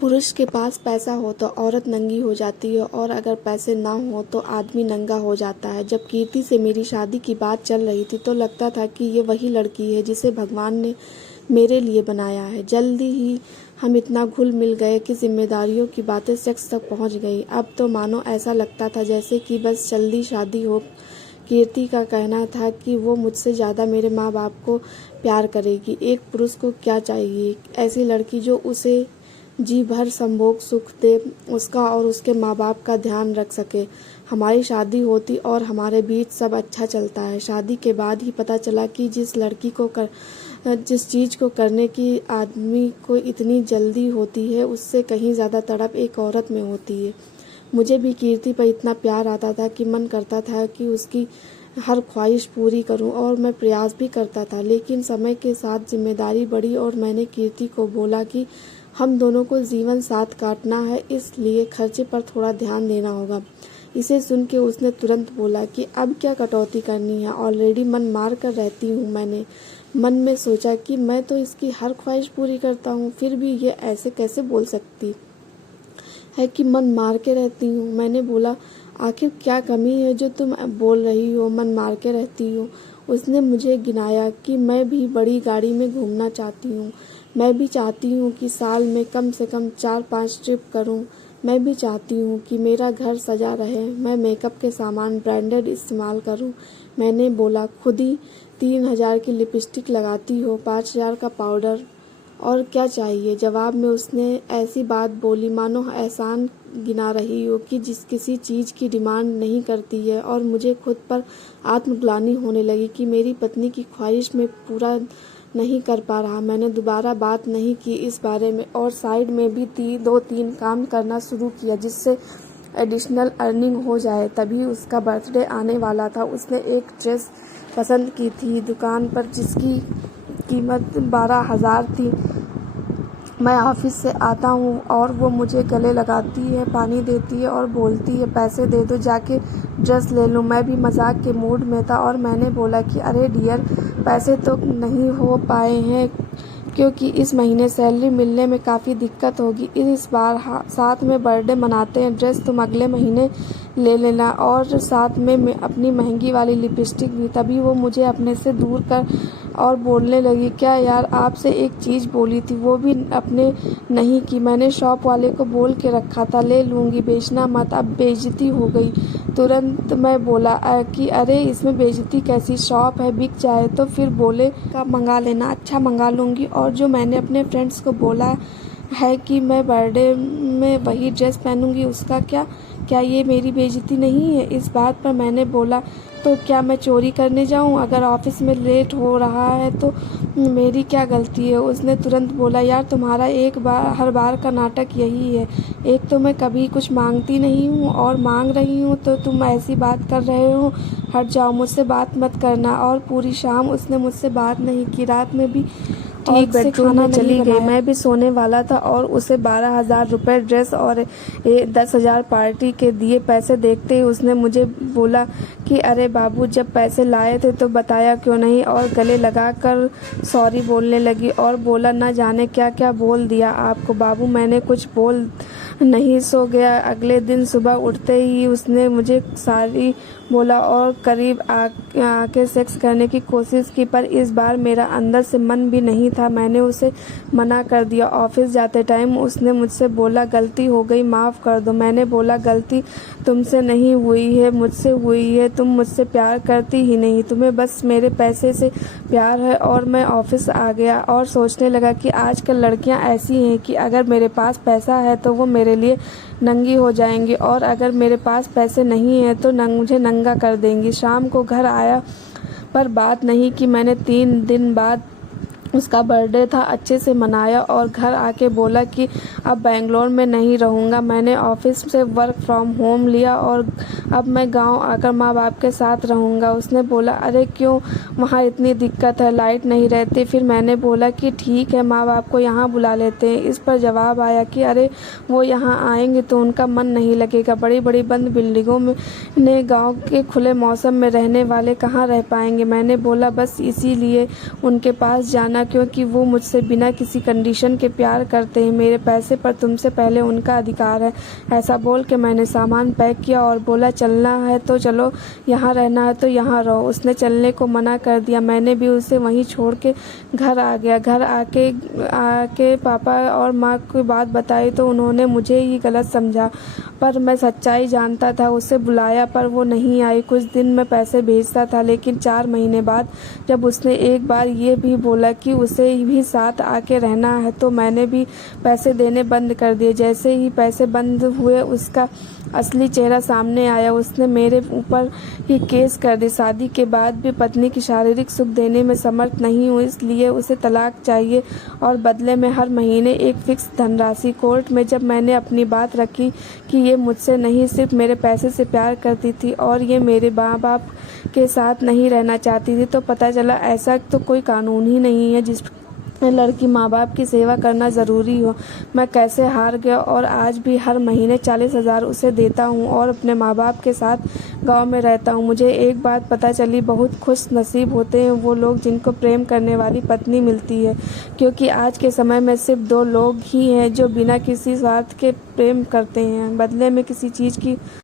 पुरुष के पास पैसा हो तो औरत नंगी हो जाती है और अगर पैसे ना हो तो आदमी नंगा हो जाता है। जब कीर्ति से मेरी शादी की बात चल रही थी तो लगता था कि ये वही लड़की है जिसे भगवान ने मेरे लिए बनाया है। जल्दी ही हम इतना घुल मिल गए कि जिम्मेदारियों की बातें सेक्स तक पहुंच गई। अब तो मानो ऐसा लगता था जैसे कि बस जल्दी शादी हो। कीर्ति का कहना था कि वो मुझसे ज़्यादा मेरे माँ बाप को प्यार करेगी। एक पुरुष को क्या चाहिए? ऐसी लड़की जो उसे जी भर संभोग सुख दे, उसका और उसके माँ बाप का ध्यान रख सके। हमारी शादी होती और हमारे बीच सब अच्छा चलता है। शादी के बाद ही पता चला कि जिस चीज़ को करने की आदमी को इतनी जल्दी होती है, उससे कहीं ज़्यादा तड़प एक औरत में होती है। मुझे भी कीर्ति पर इतना प्यार आता था कि मन करता था कि उसकी हर ख्वाहिश पूरी करूं, और मैं प्रयास भी करता था। लेकिन समय के साथ जिम्मेदारी बढ़ी और मैंने कीर्ति को बोला कि हम दोनों को जीवन साथ काटना है, इसलिए खर्चे पर थोड़ा ध्यान देना होगा। इसे सुन के उसने तुरंत बोला कि अब क्या कटौती करनी है, ऑलरेडी मन मार कर रहती हूँ। मैंने मन में सोचा कि मैं तो इसकी हर ख्वाहिश पूरी करता हूँ, फिर भी ये ऐसे कैसे बोल सकती है कि मन मार के रहती हूँ। मैंने बोला, आखिर क्या कमी है जो तुम बोल रही हो मन मार के रहती हो? उसने मुझे गिनाया कि मैं भी बड़ी गाड़ी में घूमना चाहती हूँ। मैं भी चाहती हूँ कि साल में कम से कम 4-5 ट्रिप करूँ। मैं भी चाहती हूँ कि मेरा घर सजा रहे, मैं मेकअप के सामान ब्रांडेड इस्तेमाल करूँ। मैंने बोला, खुद ही 3,000 की लिपस्टिक लगाती हो, 5,000 का पाउडर, और क्या चाहिए? जवाब में उसने ऐसी बात बोली मानो एहसान गिना रही हो कि जिस किसी चीज़ की डिमांड नहीं करती है। और मुझे खुद पर आत्मग्लानि होने लगी कि मेरी पत्नी की ख्वाहिश में पूरा नहीं कर पा रहा। मैंने दोबारा बात नहीं की इस बारे में और साइड में भी 2-3 काम करना शुरू किया जिससे एडिशनल अर्निंग हो जाए। तभी उसका बर्थडे आने वाला था। उसने एक ड्रेस पसंद की थी दुकान पर जिसकी कीमत 12,000 थी। मैं ऑफिस से आता हूँ और वो मुझे गले लगाती है, पानी देती है और बोलती है, पैसे दे दो, जाके ड्रेस ले लूँ। मैं भी मजाक के मूड में था और मैंने बोला कि अरे डियर, पैसे तो नहीं हो पाए हैं क्योंकि इस महीने सैलरी मिलने में काफ़ी दिक्कत होगी। इस बार साथ में बर्थडे मनाते हैं, ड्रेस तुम अगले महीने ले लेना और साथ में अपनी महंगी वाली लिपस्टिक भी। तभी वो मुझे अपने से दूर कर और बोलने लगी, क्या यार, आपसे एक चीज़ बोली थी वो भी आपने नहीं की। मैंने शॉप वाले को बोल के रखा था ले लूँगी, बेचना मत, अब बेइज्जती हो गई। तुरंत मैं बोला कि अरे इसमें बेइज्जती कैसी, शॉप है, बिक जाए तो फिर बोले का मंगा लेना। अच्छा मंगा लूँगी। और जो मैंने अपने फ्रेंड्स को बोला है कि मैं बर्थडे में वही ड्रेस पहनूंगी, उसका क्या ये मेरी बेइज्जती नहीं है? इस बात पर मैंने बोला, तो क्या मैं चोरी करने जाऊं? अगर ऑफिस में लेट हो रहा है तो मेरी क्या गलती है? उसने तुरंत बोला, यार तुम्हारा हर बार का नाटक यही है। एक तो मैं कभी कुछ मांगती नहीं हूँ और मांग रही हूँ तो तुम ऐसी बात कर रहे हो। हट जाओ, मुझसे बात मत करना। और पूरी शाम उसने मुझसे बात नहीं की। रात में भी ठीक से खाना चली गई। मैं भी सोने वाला था और उसे 12,000 रुपये ड्रेस और 10,000 पार्टी के दिए। पैसे देखते ही उसने मुझे बोला कि अरे बाबू, जब पैसे लाए थे तो बताया क्यों नहीं? और गले लगाकर सॉरी बोलने लगी और बोला, न जाने क्या क्या बोल दिया आपको बाबू, मैंने कुछ बोल नहीं। सो गया। अगले दिन सुबह उठते ही उसने मुझे सारी बोला और करीब आके सेक्स करने की कोशिश की, पर इस बार मेरा अंदर से मन भी नहीं था। मैंने उसे मना कर दिया। ऑफिस जाते टाइम उसने मुझसे बोला, गलती हो गई, माफ़ कर दो। मैंने बोला, गलती तुमसे नहीं हुई है, मुझसे हुई है। तुम मुझसे प्यार करती ही नहीं, तुम्हें बस मेरे पैसे से प्यार है। और मैं ऑफिस आ गया और सोचने लगा कि आजकल लड़कियां ऐसी हैं कि अगर मेरे पास पैसा है तो वो मेरे लिए नंगी हो जाएंगी और अगर मेरे पास पैसे नहीं है तो मुझे नंगा कर देंगी। शाम को घर आया पर बात नहीं की। मैंने 3 दिन बाद उसका बर्थडे था, अच्छे से मनाया और घर आके बोला कि अब बेंगलोर में नहीं रहूँगा। मैंने ऑफिस से वर्क फ्रॉम होम लिया और अब मैं गांव आकर माँ बाप के साथ रहूँगा। उसने बोला, अरे क्यों, वहाँ इतनी दिक्कत है, लाइट नहीं रहती? फिर मैंने बोला कि ठीक है, माँ बाप को यहाँ बुला लेते हैं। इस पर जवाब आया कि अरे वो यहाँ आएंगे तो उनका मन नहीं लगेगा, बड़ी बड़ी बंद बिल्डिंगों में गाँव के खुले मौसम में रहने वाले कहाँ रह पाएंगे। मैंने बोला, बस इसीलिए उनके पास जाना जाना, क्योंकि वो मुझसे बिना किसी कंडीशन के प्यार करते हैं। मेरे पैसे पर तुमसे पहले उनका अधिकार है। ऐसा बोल के मैंने सामान पैक किया और बोला, चलना है तो चलो, यहाँ रहना है तो यहाँ रहो। उसने चलने को मना कर दिया। मैंने भी उसे वहीं छोड़ के घर आ गया। घर आके पापा और माँ को बात बताई तो उन्होंने मुझे ही गलत समझा, पर मैं सच्चाई जानता था। उसे बुलाया पर वो नहीं आई। कुछ दिन में पैसे भेजता था, लेकिन 4 महीने बाद जब उसने एक बार ये भी बोला कि उसे भी साथ आके रहना है, तो मैंने भी पैसे देने बंद कर दिए। जैसे ही पैसे बंद हुए, उसका असली चेहरा सामने आया। उसने मेरे ऊपर ही केस कर दी। शादी के बाद भी पत्नी की शारीरिक सुख देने में समर्थ नहीं हूँ, इसलिए उसे तलाक चाहिए और बदले में हर महीने एक फिक्स धनराशि। कोर्ट में जब मैंने अपनी बात रखी कि ये मुझसे नहीं, सिर्फ मेरे पैसे से प्यार करती थी और ये मेरे माँ बाप के साथ नहीं रहना चाहती थी, तो पता चला ऐसा तो कोई कानून ही नहीं है जिस लड़की माँ बाप की सेवा करना ज़रूरी हो। मैं कैसे हार गया और आज भी हर महीने 40,000 उसे देता हूँ और अपने माँ बाप के साथ गांव में रहता हूँ। मुझे एक बात पता चली, बहुत खुश नसीब होते हैं वो लोग जिनको प्रेम करने वाली पत्नी मिलती है, क्योंकि आज के समय में सिर्फ 2 लोग ही हैं जो बिना किसी स्वार्थ के प्रेम करते हैं, बदले में किसी चीज़ की